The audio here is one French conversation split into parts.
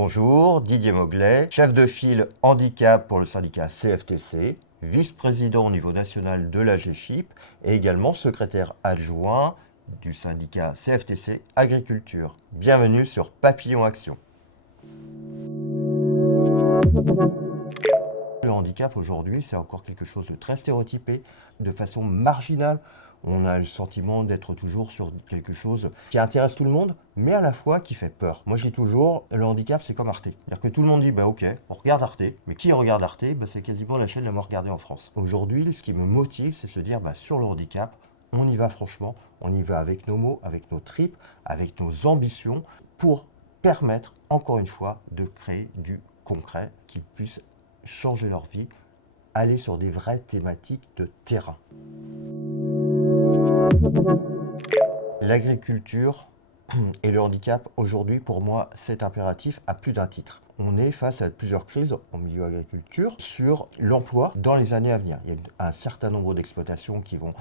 Bonjour, Didier Moglet, chef de file handicap pour le syndicat CFTC, vice-président au niveau national de la GFIP et également secrétaire adjoint du syndicat CFTC Agriculture. Bienvenue sur Papillon Action. Le handicap aujourd'hui, c'est encore quelque chose de très stéréotypé, de façon marginale. On a le sentiment d'être toujours sur quelque chose qui intéresse tout le monde, mais à la fois qui fait peur. Moi, je dis toujours, le handicap, c'est comme Arte. C'est-à-dire que tout le monde dit, ok, on regarde Arte, mais qui regarde Arte? C'est quasiment la chaîne la moins regardée en France. Aujourd'hui, ce qui me motive, c'est de se dire, sur le handicap, on y va franchement, on y va avec nos mots, avec nos tripes, avec nos ambitions, pour permettre, encore une fois, de créer du concret qui puisse changer leur vie, aller sur des vraies thématiques de terrain. L'agriculture et le handicap, aujourd'hui, pour moi, c'est impératif à plus d'un titre. On est face à plusieurs crises au milieu agriculture sur l'emploi dans les années à venir. Il y a un certain nombre d'exploitations qui vont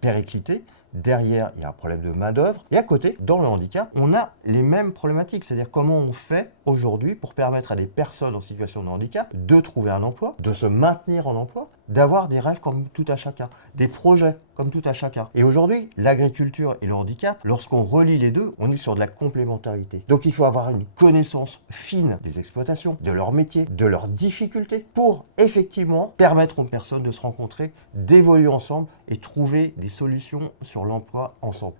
péricliter. Derrière, il y a un problème de main-d'œuvre. Et à côté, dans le handicap, on a les mêmes problématiques. C'est-à-dire comment on fait aujourd'hui pour permettre à des personnes en situation de handicap de trouver un emploi, de se maintenir en emploi, d'avoir des rêves comme tout à chacun, des projets comme tout à chacun. Et aujourd'hui, l'agriculture et le handicap, lorsqu'on relie les deux, on est sur de la complémentarité. Donc il faut avoir une connaissance fine des exploitations, de leur métier, de leurs difficultés, pour effectivement permettre aux personnes de se rencontrer, d'évoluer ensemble et trouver des solutions sur l'emploi ensemble.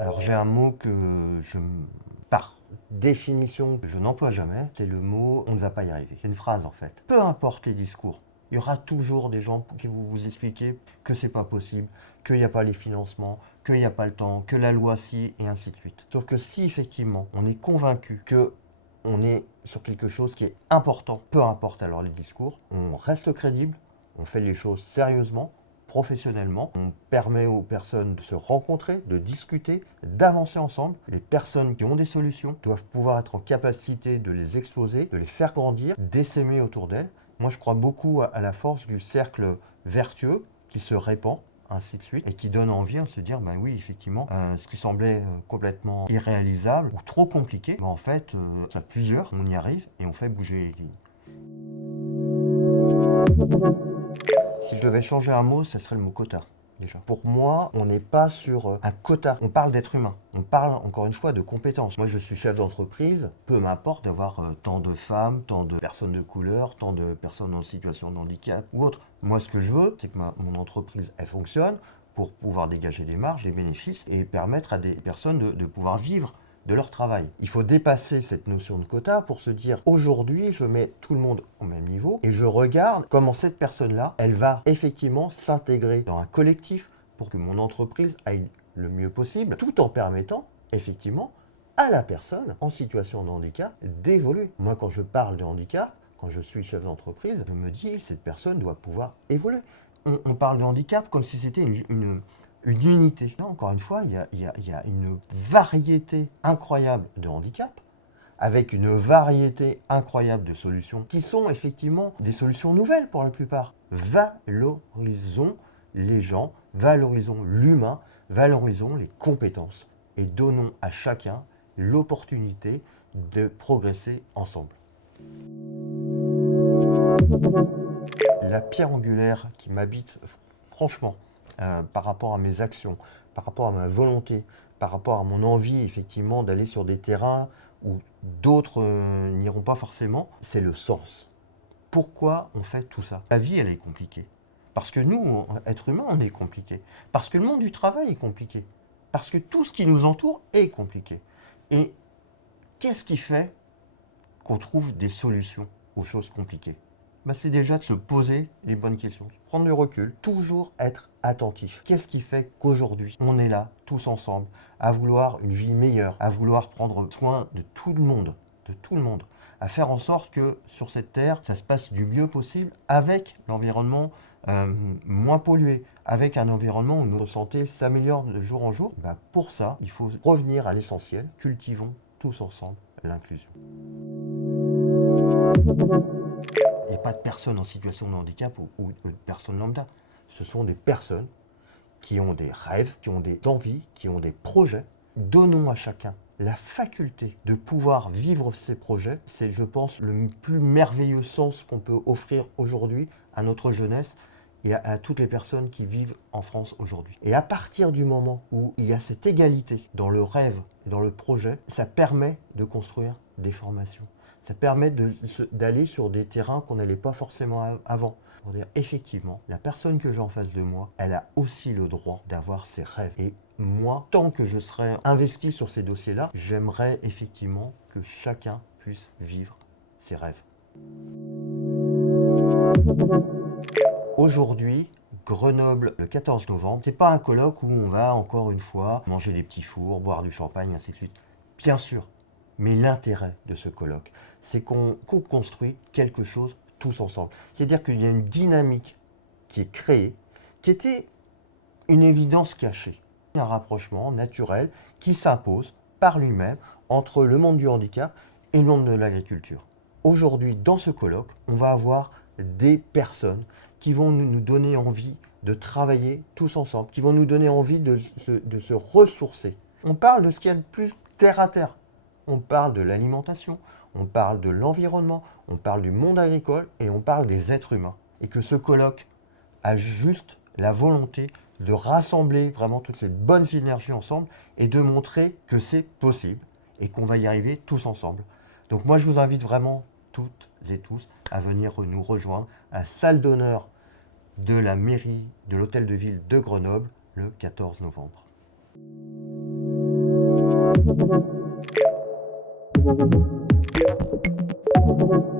Alors j'ai un mot que par définition, je n'emploie jamais, c'est le mot « on ne va pas y arriver ». C'est une phrase en fait. Peu importe les discours, il y aura toujours des gens qui vont vous expliquer que c'est pas possible, qu'il n'y a pas les financements, qu'il n'y a pas le temps, que la loi si, et ainsi de suite. Sauf que si effectivement on est convaincu que on est sur quelque chose qui est important, peu importe alors les discours, on reste crédible, on fait les choses sérieusement, professionnellement, on permet aux personnes de se rencontrer, de discuter, d'avancer ensemble. Les personnes qui ont des solutions doivent pouvoir être en capacité de les exposer, de les faire grandir, d'essaimer autour d'elles. Moi, je crois beaucoup à la force du cercle vertueux qui se répand, ainsi de suite, et qui donne envie de se dire, oui, effectivement, ce qui semblait complètement irréalisable ou trop compliqué, en fait, à plusieurs, on y arrive et on fait bouger les lignes. Si je devais changer un mot, ce serait le mot quota. Déjà. Pour moi, on n'est pas sur un quota. On parle d'être humain. On parle, encore une fois, de compétences. Moi, je suis chef d'entreprise. Peu m'importe d'avoir tant de femmes, tant de personnes de couleur, tant de personnes en situation de handicap ou autre. Moi, ce que je veux, c'est que mon entreprise, elle fonctionne pour pouvoir dégager des marges, des bénéfices et permettre à des personnes de pouvoir vivre de leur travail. Il faut dépasser cette notion de quota pour se dire aujourd'hui je mets tout le monde au même niveau et je regarde comment cette personne-là, elle va effectivement s'intégrer dans un collectif pour que mon entreprise aille le mieux possible tout en permettant effectivement à la personne en situation de handicap d'évoluer. Moi quand je parle de handicap, quand je suis chef d'entreprise, je me dis cette personne doit pouvoir évoluer. On parle de handicap comme si c'était une unité. Non, encore une fois, il y a une variété incroyable de handicaps, avec une variété incroyable de solutions, qui sont effectivement des solutions nouvelles pour la plupart. Valorisons les gens, valorisons l'humain, valorisons les compétences, et donnons à chacun l'opportunité de progresser ensemble. La pierre angulaire qui m'habite, franchement, par rapport à mes actions, par rapport à ma volonté, par rapport à mon envie effectivement d'aller sur des terrains où d'autres n'iront pas forcément, c'est le sens. Pourquoi on fait tout ça? La vie, elle est compliquée. Parce que nous, êtres humains, on est compliqués. Parce que le monde du travail est compliqué. Parce que tout ce qui nous entoure est compliqué. Et qu'est-ce qui fait qu'on trouve des solutions aux choses compliquées? C'est déjà de se poser les bonnes questions, prendre du recul, toujours être attentif. Qu'est-ce qui fait qu'aujourd'hui, on est là, tous ensemble, à vouloir une vie meilleure, à vouloir prendre soin de tout le monde, à faire en sorte que sur cette terre, ça se passe du mieux possible avec l'environnement moins pollué, avec un environnement où notre santé s'améliore de jour en jour? Pour ça, il faut revenir à l'essentiel, cultivons tous ensemble l'inclusion. Il n'y a pas de personnes en situation de handicap ou de personnes lambda. Ce sont des personnes qui ont des rêves, qui ont des envies, qui ont des projets Donnons à chacun la faculté de pouvoir vivre ses projets. C'est, je pense, le plus merveilleux sens qu'on peut offrir aujourd'hui à notre jeunesse et à toutes les personnes qui vivent en France aujourd'hui. Et à partir du moment où il y a cette égalité dans le rêve et dans le projet, ça permet de construire des formations. Ça permet d'aller sur des terrains qu'on n'allait pas forcément avant. Pour dire, effectivement, la personne que j'ai en face de moi, elle a aussi le droit d'avoir ses rêves. Et moi, tant que je serai investi sur ces dossiers-là, j'aimerais effectivement que chacun puisse vivre ses rêves. Aujourd'hui, Grenoble, le 14 novembre, c'est pas un colloque où on va encore une fois manger des petits fours, boire du champagne, ainsi de suite. Bien sûr, mais l'intérêt de ce colloque, c'est qu'on co-construit quelque chose tous ensemble. C'est-à-dire qu'il y a une dynamique qui est créée, qui était une évidence cachée. Un rapprochement naturel qui s'impose par lui-même entre le monde du handicap et le monde de l'agriculture. Aujourd'hui, dans ce colloque, on va avoir des personnes qui vont nous donner envie de travailler tous ensemble, qui vont nous donner envie de se ressourcer. On parle de ce qu'il y a de plus terre à terre. On parle de l'alimentation, on parle de l'environnement, on parle du monde agricole et on parle des êtres humains. Et que ce colloque a juste la volonté de rassembler vraiment toutes ces bonnes énergies ensemble et de montrer que c'est possible et qu'on va y arriver tous ensemble. Donc moi je vous invite vraiment toutes et tous à venir nous rejoindre à la salle d'honneur de la mairie de l'hôtel de ville de Grenoble le 14 novembre. Thank you.